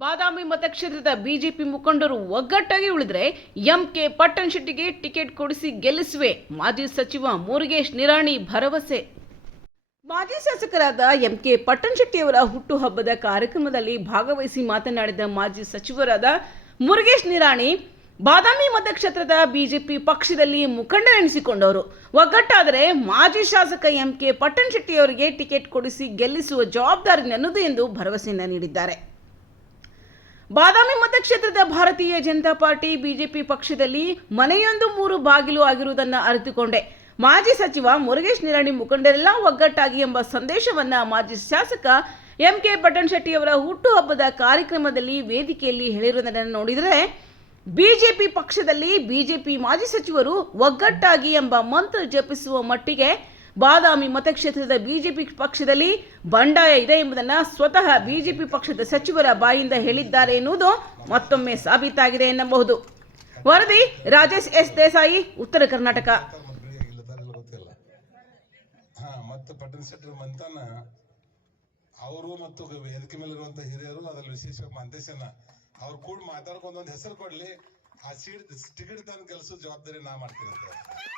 ಬಾದಾಮಿ ಮತಕ್ಷೇತ್ರದ ಬಿಜೆಪಿ ಮುಖಂಡರು ಒಗ್ಗಟ್ಟಾಗಿ ಉಳಿದರೆ ಎಂಕೆ ಪಟ್ಟಣ್ ಶೆಟ್ಟಿಗೆ ಟಿಕೆಟ್ ಕೊಡಿಸಿ ಗೆಲ್ಲಿಸುವೆ ಮಾಜಿ ಸಚಿವ ಮುರುಗೇಶ್ ನಿರಾಣಿ ಭರವಸೆ. ಮಾಜಿ ಶಾಸಕರಾದ ಎಂಕೆ ಪಟ್ಟಣ್ ಶೆಟ್ಟಿಯವರ ಹುಟ್ಟುಹಬ್ಬದ ಕಾರ್ಯಕ್ರಮದಲ್ಲಿ ಭಾಗವಹಿಸಿ ಮಾತನಾಡಿದ ಮಾಜಿ ಸಚಿವರಾದ ಮುರುಗೇಶ್ ನಿರಾಣಿ, ಬಾದಾಮಿ ಮತಕ್ಷೇತ್ರದ ಬಿಜೆಪಿ ಪಕ್ಷದಲ್ಲಿ ಮುಖಂಡರೆನಿಸಿಕೊಂಡವರು. ಒಗ್ಗಟ್ಟಾದರೆ ಮಾಜಿ ಶಾಸಕ ಎಂಕೆ ಪಟ್ಟಣ್ ಶೆಟ್ಟಿಯವರಿಗೆ ಟಿಕೆಟ್ ಕೊಡಿಸಿ ಗೆಲ್ಲಿಸುವ ಜವಾಬ್ದಾರಿ ನನ್ನದು ಎಂದು ಭರವಸೆಯನ್ನು ನೀಡಿದ್ದಾರೆ. ಬಾದಾಮಿ ಮತಕ್ಷೇತ್ರದ ಭಾರತೀಯ ಜನತಾ ಪಾರ್ಟಿ ಬಿಜೆಪಿ ಪಕ್ಷದಲ್ಲಿ ಮನೆಯೊಂದು 3 ಬಾಗಿಲು ಆಗಿರುವುದನ್ನು ಅರಿತುಕೊಂಡೆ. ಮಾಜಿ ಸಚಿವ ಮುರುಗೇಶ್ ನಿರಾಣಿ ಮುಖಂಡರೆಲ್ಲ ಒಗ್ಗಟ್ಟಾಗಿ ಎಂಬ ಸಂದೇಶವನ್ನ ಮಾಜಿ ಶಾಸಕ ಎಂಕೆ ಪಟ್ಟಣ್ ಶೆಟ್ಟಿಯವರ ಹುಟ್ಟುಹಬ್ಬದ ಕಾರ್ಯಕ್ರಮದಲ್ಲಿ ವೇದಿಕೆಯಲ್ಲಿ ಹೇಳಿರುವುದನ್ನು ನೋಡಿದರೆ ಬಿಜೆಪಿ ಪಕ್ಷದಲ್ಲಿ ಬಿಜೆಪಿ ಮಾಜಿ ಸಚಿವರು ಒಗ್ಗಟ್ಟಾಗಿ ಎಂಬ ಮಂತ್ರ ಜಪಿಸುವ ಮಟ್ಟಿಗೆ ಬಾದಾಮಿ ಮತಕ್ಷೇತ್ರದ ಬಿಜೆಪಿ ಪಕ್ಷದಲ್ಲಿ ಬಂಡಾಯ ಇದೆ ಎಂಬುದನ್ನು ಸ್ವತಃ ಬಿಜೆಪಿ ಪಕ್ಷದ ಸಚಿವರ ಬಾಯಿಂದ ಹೇಳಿದ್ದಾರೆ ಎನ್ನುವುದು ಮತ್ತೊಮ್ಮೆ ಸಾಬೀತಾಗಿದೆ ಎನ್ನಬಹುದು. ವರದಿ ರಾಜೇಶ್ ಎಸ್ ದೇಸಾಯಿ, ಉತ್ತರ ಕರ್ನಾಟಕ. ಅವರು ಮತ್ತು ವೇದಿಕೆ ಮೇಲೆ ಇರುವಂತಹ ಹಿರಿಯರು ಅದರಲ್ಲಿ ವಿಶೇಷ ಮಂತೇಶನ ಅವ್ರು ಕೂಡ ಮಾತಾಡ್ಕೊಂಡು ಒಂದು ಹೆಸರು ಕೊಡ್ಲಿ, ಆ ಟಿಕೆಟ್ ತಂದು ಕೆಲಸದ ಜವಾಬ್ದಾರಿ ನಾ ಮಾಡ್ತೀನಿ ಅಂತ.